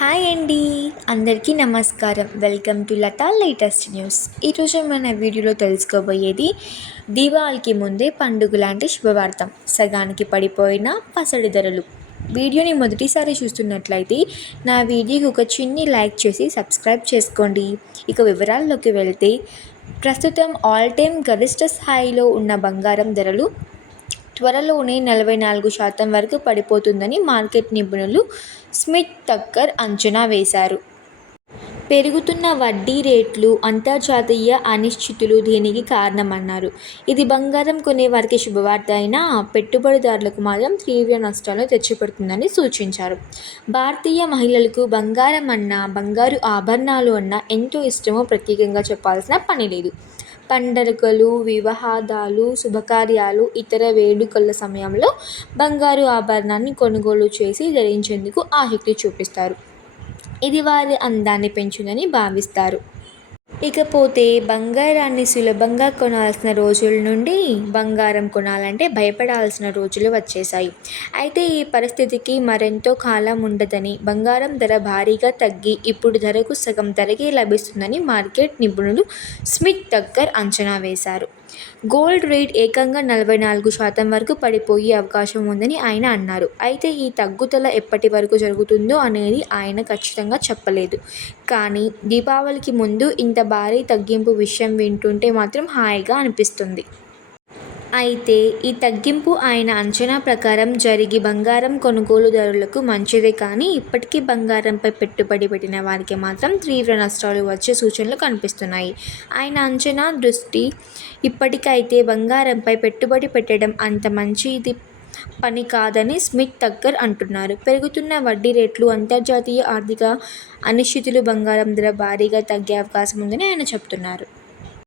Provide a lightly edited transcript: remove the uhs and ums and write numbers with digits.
Hi అండి, అందరికీ నమస్కారం. Welcome to Latha latest news. ఈరోజు మన వీడియోలో తెలుసుకోబోయేది దీపావళికి ముందే పండుగ లాంటి శుభవార్త. సగానికి పడిపోయిన పసడి ధరలు. వీడియోని మొదటిసారి చూస్తున్నట్లయితే నా వీడియోకి ఒక చిన్ని లైక్ చేసి సబ్స్క్రైబ్ చేసుకోండి. ఇక వివరాల్లోకి వెళ్తే, ప్రస్తుతం ఆల్ టైమ్ గరిష్ట స్థాయిలో ఉన్న బంగారం ధరలు త్వరలోనే 44% వరకు పడిపోతుందని మార్కెట్ నిపుణులు స్మిత్ టక్కర్ అంచనా వేశారు. పెరుగుతున్న వడ్డీ రేట్లు, అంతర్జాతీయ అనిశ్చితులు దీనికి కారణమన్నారు. ఇది బంగారం కొనే వారికి శుభవార్త అయినా పెట్టుబడిదారులకు మాత్రం తీవ్ర నష్టాలు తెచ్చిపెడుతుందని సూచించారు. భారతీయ మహిళలకు బంగారం అన్నా, బంగారు ఆభరణాలు అన్నా ఎంతో ఇష్టమో ప్రత్యేకంగా చెప్పాల్సిన పని లేదు. పండుగలు, వివాహాలు, శుభకార్యాలు, ఇతర వేడుకల సమయంలో బంగారు ఆభరణాన్ని కొనుగోలు చేసి ధరించేందుకు ఆసక్తి చూపిస్తారు. ఇది వారి అందాన్ని పెంచుతుందని భావిస్తారు. ఇకపోతే బంగారాన్ని సులభంగా కొనాల్సిన రోజుల నుండి బంగారం కొనాలంటే భయపడాల్సిన రోజులు వచ్చేశాయి. అయితే ఈ పరిస్థితికి మరెంతో కాలం ఉండదని, బంగారం ధర భారీగా తగ్గి ఇప్పుడు ధరకు సగం ధరకే లభిస్తుందని మార్కెట్ నిపుణులు స్మిత్ టక్కర్ అంచనా వేశారు. గోల్డ్ రేట్ ఏకంగా 44% వరకు పడిపోయే అవకాశం ఉందని ఆయన అన్నారు. అయితే ఈ తగ్గుదల ఎప్పటి వరకు జరుగుతుందో అనేది ఆయన ఖచ్చితంగా చెప్పలేదు. కానీ దీపావళికి ముందు ఇంత భారీ తగ్గింపు విషయం వింటుంటే మాత్రం హాయిగా అనిపిస్తుంది. అయితే ఈ తగ్గింపు ఆయన అంచనా ప్రకారం జరిగి బంగారం కొనుగోలుదారులకు మంచిదే, కానీ ఇప్పటికీ బంగారంపై పెట్టుబడి పెట్టిన వారికి మాత్రం తీవ్ర నష్టాలు వచ్చే సూచనలు కనిపిస్తున్నాయి. ఆయన అంచనా దృష్టి ఇప్పటికైతే బంగారంపై పెట్టుబడి పెట్టడం అంత మంచిది పని కాదని స్మిత్ టక్కర్ అంటున్నారు. పెరుగుతున్న వడ్డీ రేట్లు, అంతర్జాతీయ ఆర్థిక అనిశ్చితులు బంగారం ధర భారీగా తగ్గే అవకాశం ఉందని ఆయన చెబుతున్నారు.